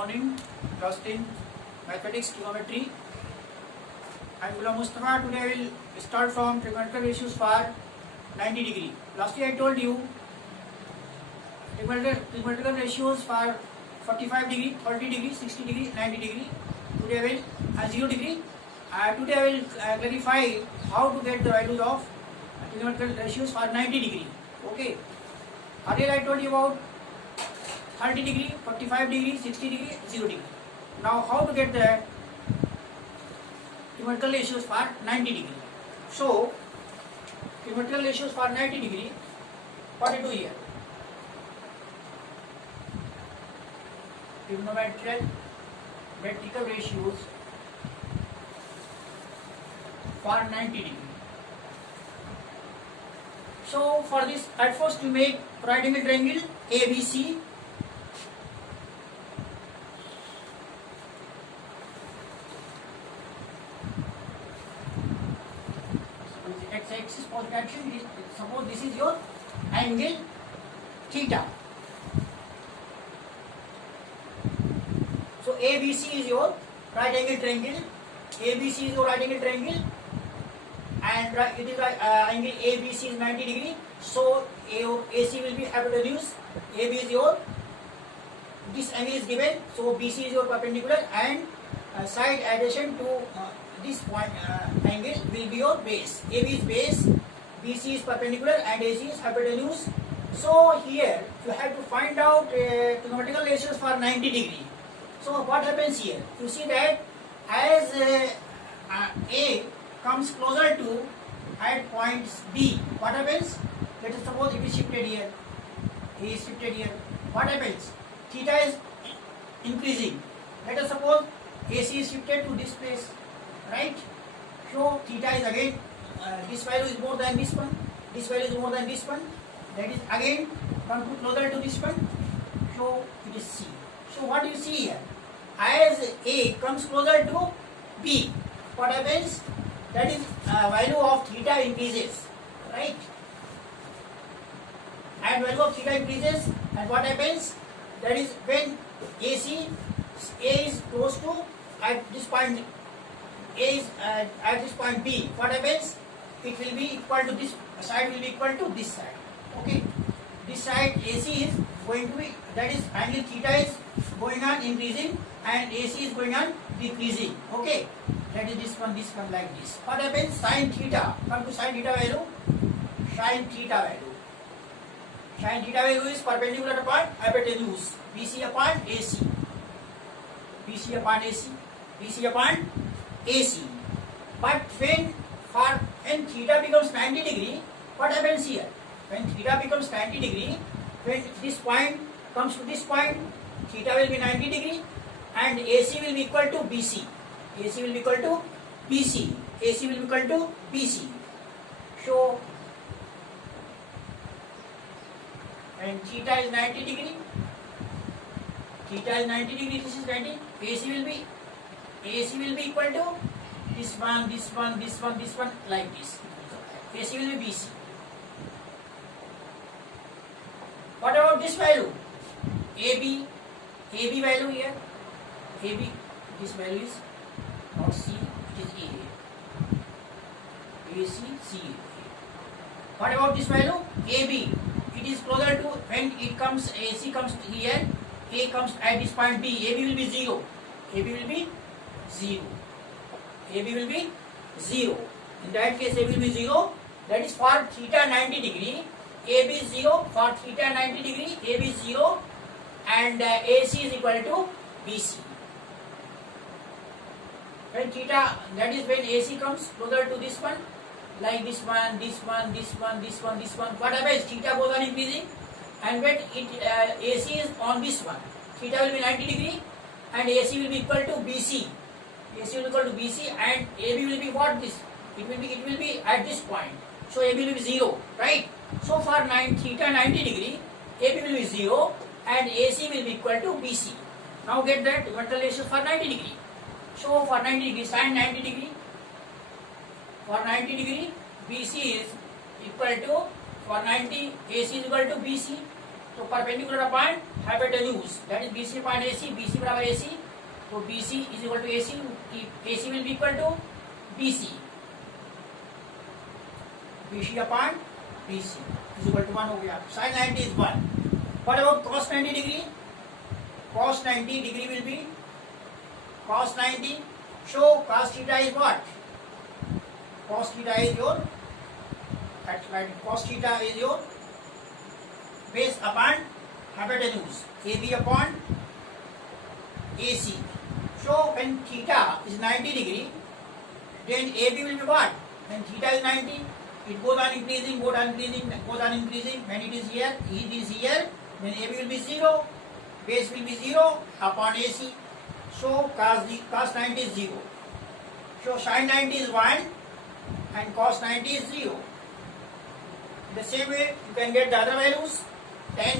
morning, class 10, mathematics, trigonometry. I am Ghulam Mustafa. Today I will start from trigonometric ratios for 90 degree. Last year I told you trigonometric ratios for 45 degree, 30 degree, 60 degree, 90 degree. Today I will 0 degree. Today I will clarify how to get the values of trigonometric ratios for 90 degree. Okay. Earlier I told you about 30 degree, 45 degree, 60 degree, 0 degree. Now how to get the trigonometrical ratios for 90 degree. So trigonometrical ratios for 90 degree, what you do here? Trigonometrical ratios for 90 degree. So for this, at first you make right angle triangle ABC. X-axis positive action. Suppose this is your angle theta. So ABC is your right angle triangle. ABC is your right angle triangle, and it is angle ABC is 90 degree. So AC will be hypotenuse. AB is your, this angle is given. So BC is your perpendicular, and side adjacent to this point angle will be your base. AB is base, BC is perpendicular, and AC is hypotenuse. So here you have to find out trigonometrical ratios for 90 degree. So what happens here? You see that as A comes closer to at point B, what happens? Let us suppose it is shifted here. A is shifted here. What happens? Theta is increasing. Let us suppose AC is shifted to this place, right? So theta is again, this value is more than this one. This value is more than this one. That is again come to closer to this one. So it is C. So what do you see here? As A comes closer to B, what happens? That is value of theta increases, right? And value of theta increases, and what happens? That is when A is close to at this point, A is at this point B, what happens? It will be equal to this side, will be equal to this side. Okay, this side AC is going to be, that is angle theta is going on increasing, and AC is going on decreasing. Okay, that is this one like this. What happens? Sin theta, come to sin theta value. Sin theta value. Sin theta value is perpendicular upon hypotenuse. BC upon AC. BC upon AC. BC upon AC. But when theta becomes 90 degree, what happens here? When theta becomes 90 degree, when this point comes to this point, theta will be 90 degree, and AC will be equal to BC. AC will be equal to BC. AC will be equal to BC. So when theta is 90 degree, theta is 90 degree, this is 90. AC will be equal to this one, this one, this one, this one, like this. AC will be BC. What about this value? AB value here. AB, this value is not C, it is A. AC, C. What about this value? AB. It is closer to, when it comes, AC comes here, A comes at this point B, AB will be 0. AB will be 0. AB will be 0. In that case, AB will be 0. That is for theta 90 degree. AB is 0. For theta 90 degree, AB is 0. And AC is equal to BC. When theta, that is when AC comes closer to this one, like this one, this one, this one, this one, this one, what happens? Theta goes on increasing, and when AC is on this one, theta will be 90 degree, and AC will be equal to BC. AC will be equal to BC, and AB will be what? This? It will be at this point. So AB will be 0, right? So for theta 90 degree, AB will be 0, and AC will be equal to BC. Now get that trigonometrical ratios for 90 degree. So for 90 degree, sin 90 degree, for 90 degree, BC is equal to, for 90, AC is equal to BC. So perpendicular upon hypotenuse, that is BC upon AC, BC बराबर AC, तो BC is equal to AC, AC will be equal to BC, BC upon BC is equal to 1 हो गया. Sin 90 is 1. What about cos 90 degree? Cos 90 degree will be cos 90. So cos theta is what? Cos theta is your, that's right, cos theta is your base upon hypotenuse, AB upon AC. So when theta is 90 degree, then AB will be what? When theta is 90, it goes on increasing, goes on increasing, goes on increasing. When it is here, then AB will be 0, base will be 0 upon AC. So cos 90 is 0. So sin 90 is 1 and cos 90 is 0. The same way you can get the other values. Tan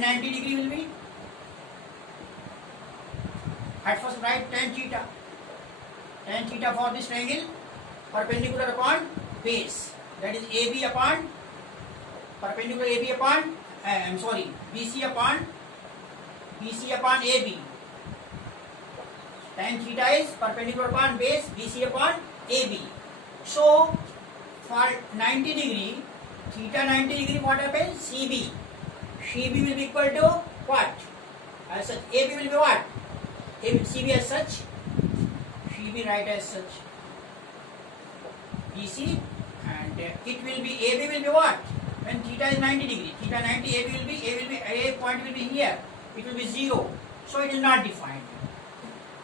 90 degree will be, at first write tan theta for this triangle perpendicular upon base, that is AB upon perpendicular AB upon BC upon AB. Tan theta is perpendicular upon base, BC upon AB. So for 90 degree, theta 90 degree, what happens? CB will be equal to what? As such, AB will be what? CB as such, CB write as such, BC, and it will be, AB will be what? When theta is 90 degree, theta 90, A point will be here, it will be 0. So it is not defined.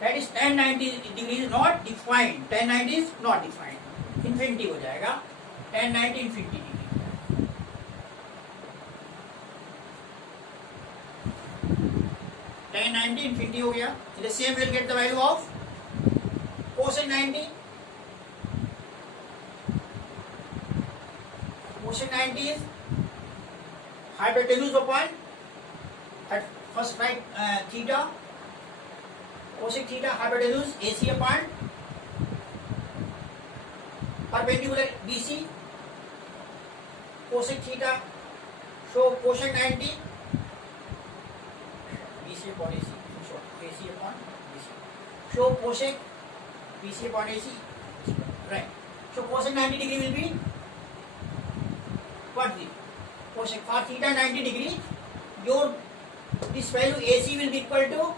That is tan 90 degree is not defined. Tan 90 is not defined. Infinity हो जाएगा. Tan 90 infinity degree. Tan 90 infinity हो गया. In the same we will get the value of cosec 90. Cosec 90 is hypotenuse upon, at first write theta, cosec theta hypotenuse AC upon perpendicular BC, cosec theta, so cosec 90 BC upon AC, so AC upon BC, so cosec BC upon AC, right? So cosec 90 degree will be what? Cosec for theta 90 degree, your this value AC will be equal to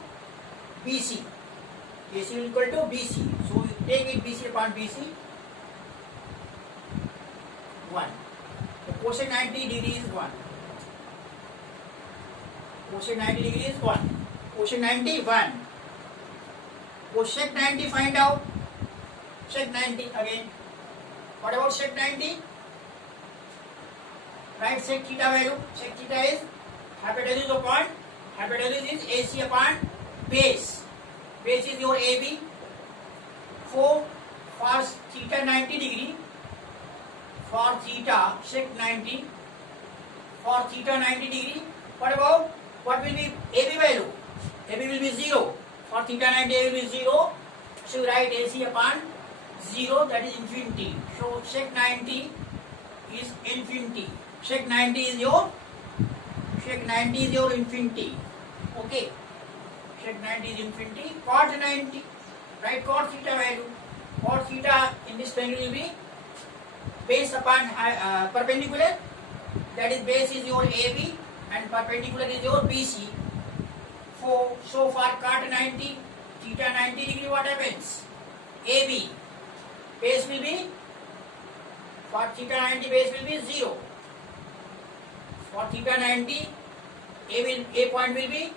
BC. AC will equal to BC. So you take it BC upon BC. 1. So cosec 90 degree is 1. Cosec 90 degree is 1. Cosec 90 1. Cosec 90 find out. Sec 90 again. What about sec 90? Write sec theta value. Sec theta is hypotenuse upon, hypotenuse is AC upon base. Base is your AB. For theta 90 degree, for theta sec 90, for theta 90 degree, what about, what will be AB value? AB will be 0. For theta 90, AB will be 0. So you write AC upon 0, that is infinity. So sec 90 is infinity. Sec 90 is your infinity. Okay. Sec 90 is infinity. Cot 90. Write cot theta value. Cot theta in this triangle will be base upon perpendicular. That is base is your AB and perpendicular is your BC. So for cot 90, theta 90 degree, what happens? AB. Base will be, for theta 90 base will be 0. For theta 90, A point will be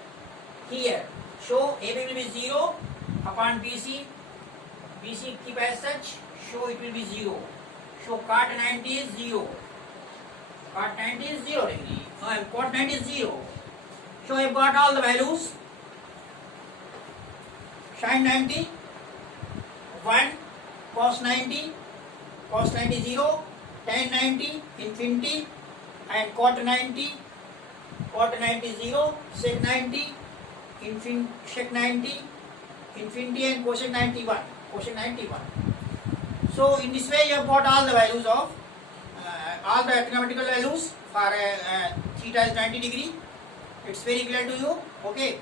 here. So AB will be 0 upon BC. BC keep as such. So it will be 0. So cot 90 is 0. Cot 90 is 0 degree. Cot 90 is 0. So I have got all the values. Sin 90 1, cos 90 0, tan 90 infinity, and cot 90 0, sec 90 infinity, and cosec 91. So in this way you have got all the values of all the trigonometrical values for theta is 90 degree. It's very clear to you. Okay,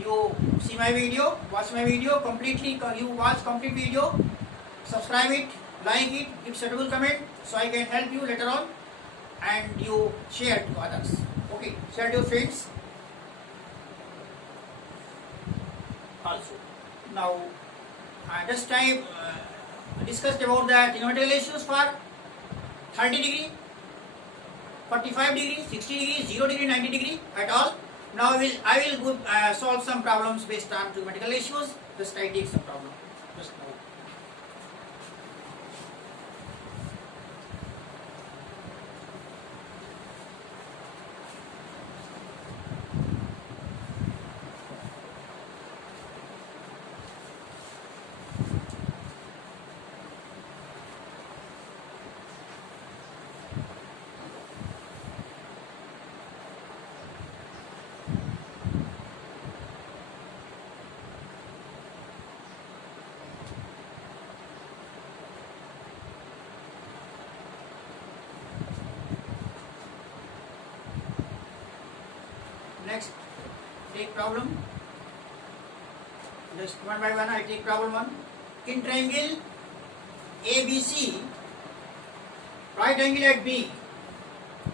you see my video, watch my video completely. You watch complete video, subscribe it, like it, give suitable comment so I can help you later on, and you share to others. Okay, share to your friends also. Now, this time discussed about the trigonometrical issues for 30 degree, 45 degree, 60 degree, 0 degree, 90 degree at all. Now I will solve some problems based on trigonometrical issues. Just I take some problem. Just now. Next, take problem. Just one by one I take problem 1. In triangle ABC, right angle at B.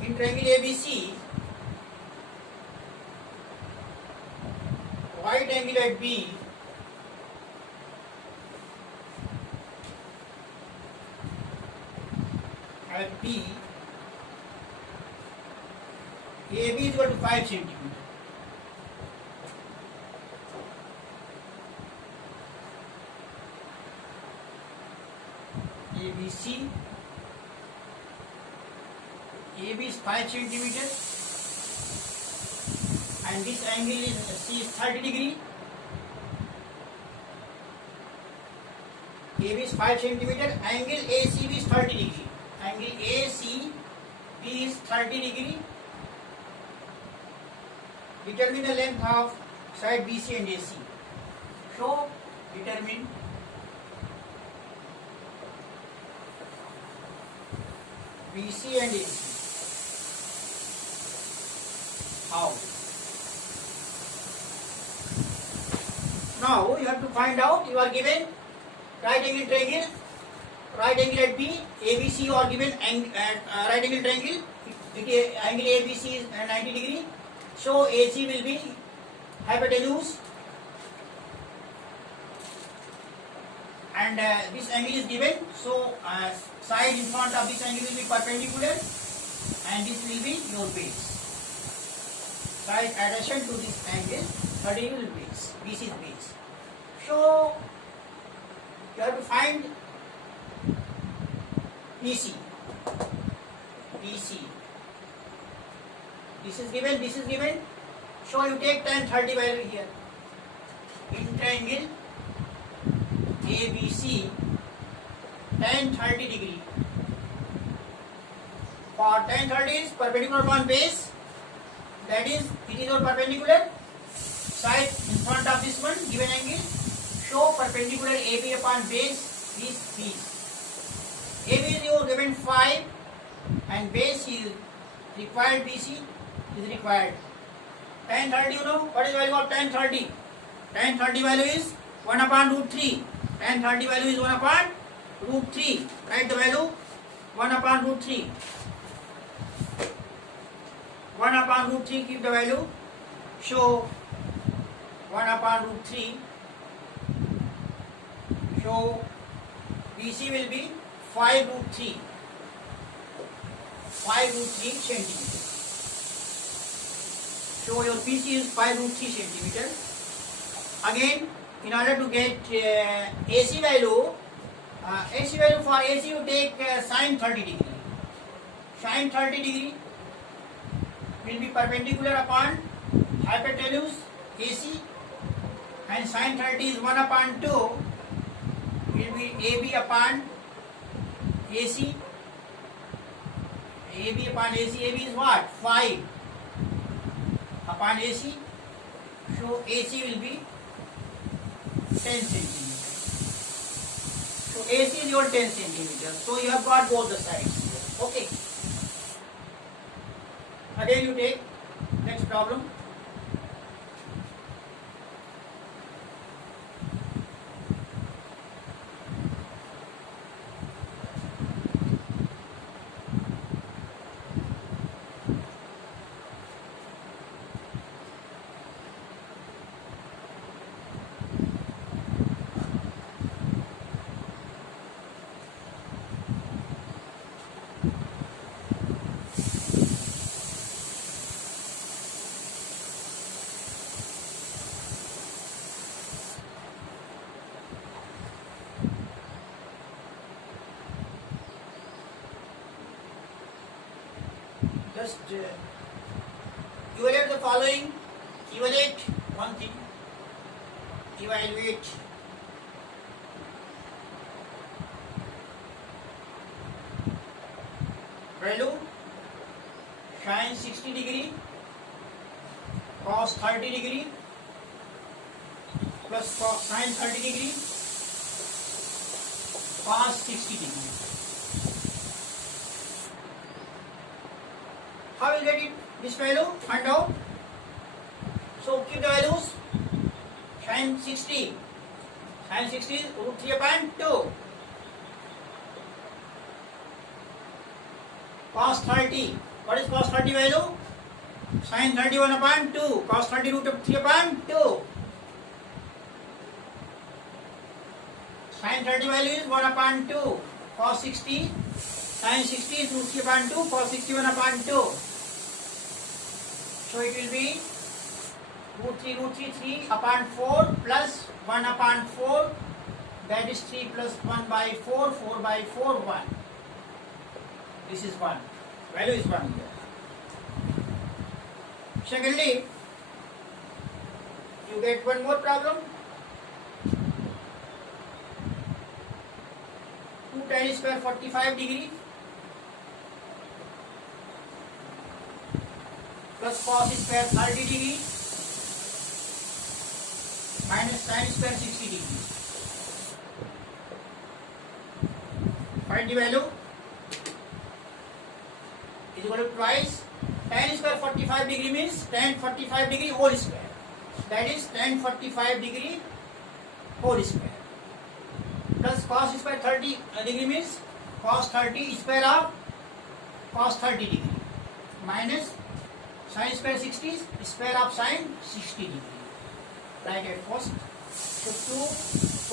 In triangle ABC, right angle at B, AB is equal to 5 centimeter. ABC, AB is 5 centimeter, and this angle is C is 30 degree. AB is 5 centimeter. Angle ACB is 30 degree. Angle ACB is 30 degree. Determine the length of side BC and AC. So determine BC and AC. How? Now you have to find out. You are given right angle triangle, right angle at B, ABC. You are given right angle triangle. Angle ABC is 90 degree. So AC will be hypotenuse, and this angle is given. So side in front of this angle will be perpendicular, and this will be your base. Side adjacent to this angle, 30 will be base. This is base. So you have to find BC. BC. This is given, this is given. So you take tan 30 value here. In triangle ABC, tan 30 degree. For tan 30 is perpendicular upon base. That is, it is your perpendicular. Side in front of this one, given angle. Show perpendicular AB upon base is this. AB is your given 5, and base is required BC. Is required. Tan 30, you know what is the value of tan 30? Tan 30 value is 1 upon root 3. Tan 30 value is 1 upon root 3. Write the value 1 upon root 3. 1 upon root 3, keep the value. Show 1 upon root 3. Show BC will be 5 root 3. 5 root 3 centimeter. So your PC is 5 root 3 centimeter. Again, in order to get AC value for AC you take sine 30 degree. Sine 30 degree will be perpendicular upon hypotenuse AC, and sine 30 is 1 upon 2 will be AB upon AC. AB upon AC. AB is what? 5 upon AC. So AC will be 10 centimeter. So AC is your 10 centimeter. So you have got both the sides here. Okay. Again you take next problem. Just evaluate the following. Evaluate one thing. Evaluate value sin 60 degree cos 30 degree plus sin 30 degree cos 60 degree. How will get it? This value find out. So keep the values. Sin 60. Sin 60 is root 3 upon 2. Cos 30. What is cos 30 value? Sin 31 upon 2. Cos 30 root of 3 upon 2. Sin 30 value is 1 upon 2. Cos 60. Sin 60 is root 3 upon 2. Cos 61 upon 2. So it will be root 3 3 upon 4 plus 1 upon 4, that is 3 plus 1 by 4, 4 by 4, 1. This is 1. Value is 1 here. Secondly, you get one more problem. 2 tan square 45 degree plus cos square 30 degree minus sin square 60 degree. Find the value. Is equal to twice tan square 45 degree means tan 45 degree whole square. That is tan 45 degree whole square. Plus cos square 30 degree means cos 30 square of cos 30 degree minus sin square 60 square of sin 60 degree. Write it first. So 2.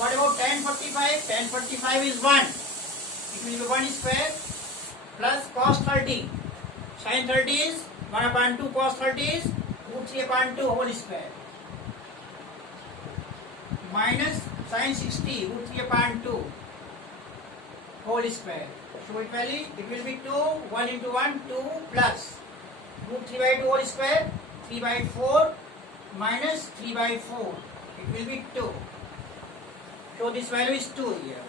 What about tan 45? Tan 45 is 1. It will be 1 square plus cos 30. Sin 30 is 1 upon 2. Cos 30 is root 3 upon 2 whole square. Minus sin 60 root 3 upon 2 whole square. So it will be 2. 1 into 1 2 plus root 3 by 2 whole square 3 by 4 minus 3 by 4. It will be 2. So this value is 2 here.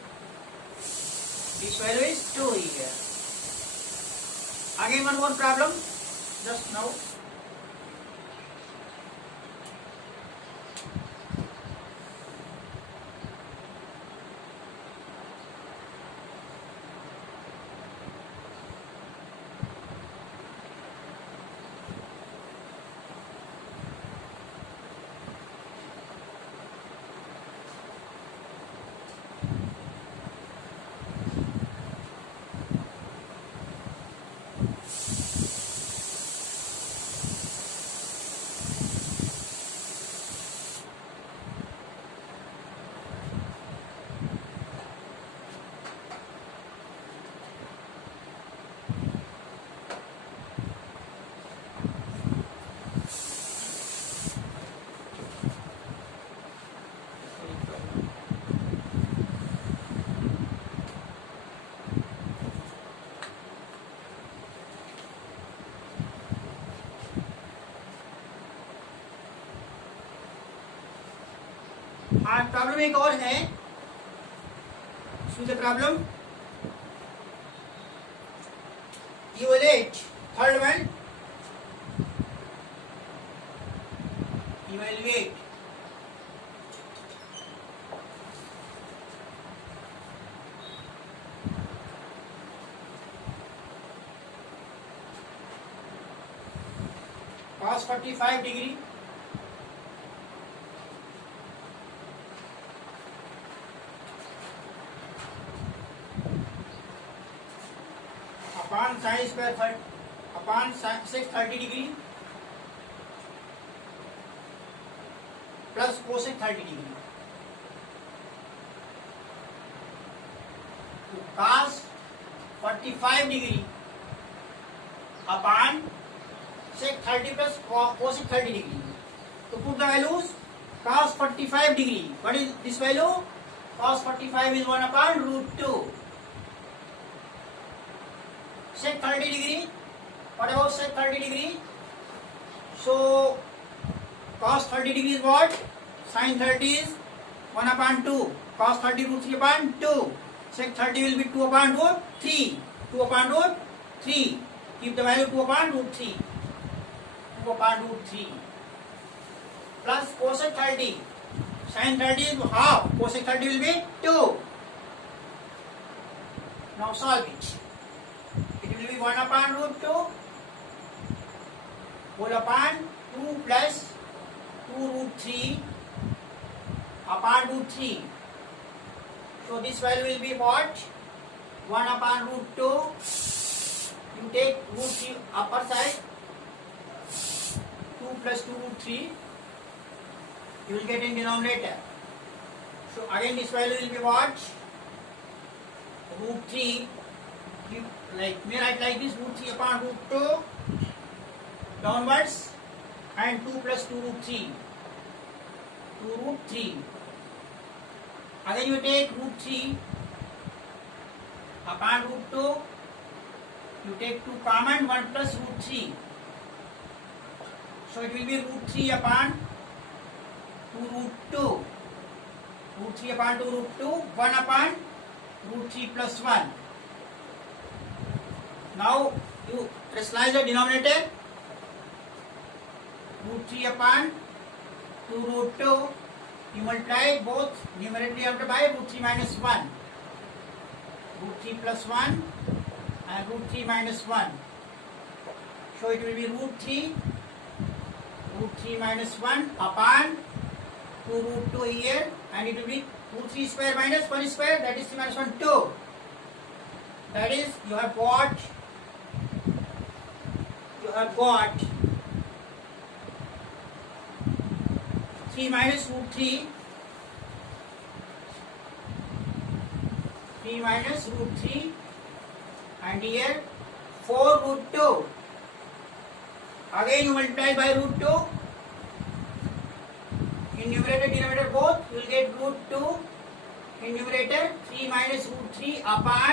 This value is 2 here. Again one more problem just now. हाँ problem एक और है. See the problem. Evaluate. Third one. Evaluate. 45 degree upon sine square upon sec 30 degree plus cosec 30 degree. So cos 45 degree upon sec 30 plus cosec 30 degree. So put the values. Cos 45 degree. What is this value? Cos 45 is 1 upon root 2. Sec 30 degree. What about sec 30 degree? So cos 30 degree is what? Sin 30 is 1 upon 2. Cos 30 root 3 upon 2. Sec 30 will be 2 upon root 3. 2 upon root 3. Keep the value 2 upon root 3. 2 upon root 3. Plus cosec 30. Sin 30 is half. Cosec 30 will be 2. Now solve it. It will be 1 upon root 2 whole upon 2 plus 2 root 3 upon root 3. So this value will be what? 1 upon root 2. You take root 3 upper side. 2 plus 2 root 3. You will get in denominator. So again this value will be what? Root 3. May write like this, root 3 upon root 2 downwards and 2 plus 2 root 3. 2 root 3. Again you take root 3 upon root 2. You take 2 common, 1 plus root 3. So it will be root 3 upon 2 root 2. Root 3 upon 2 root 2. 1 upon root 3 plus 1. Now you rationalize the denominator. Root 3 upon 2 root 2. You multiply both numerator by root 3 minus 1. Root 3 plus 1 and root 3 minus 1. So it will be root 3 minus 1 upon 2 root 2 here, and it will be root 3 square minus 1 square, that is 3 minus 1, 2. That is, you have got 3 minus root 3. 3 minus root 3 and here 4 root 2. Again you multiply by root 2. In numerator denominator both, you will get root 2 in numerator. 3 minus root 3 upon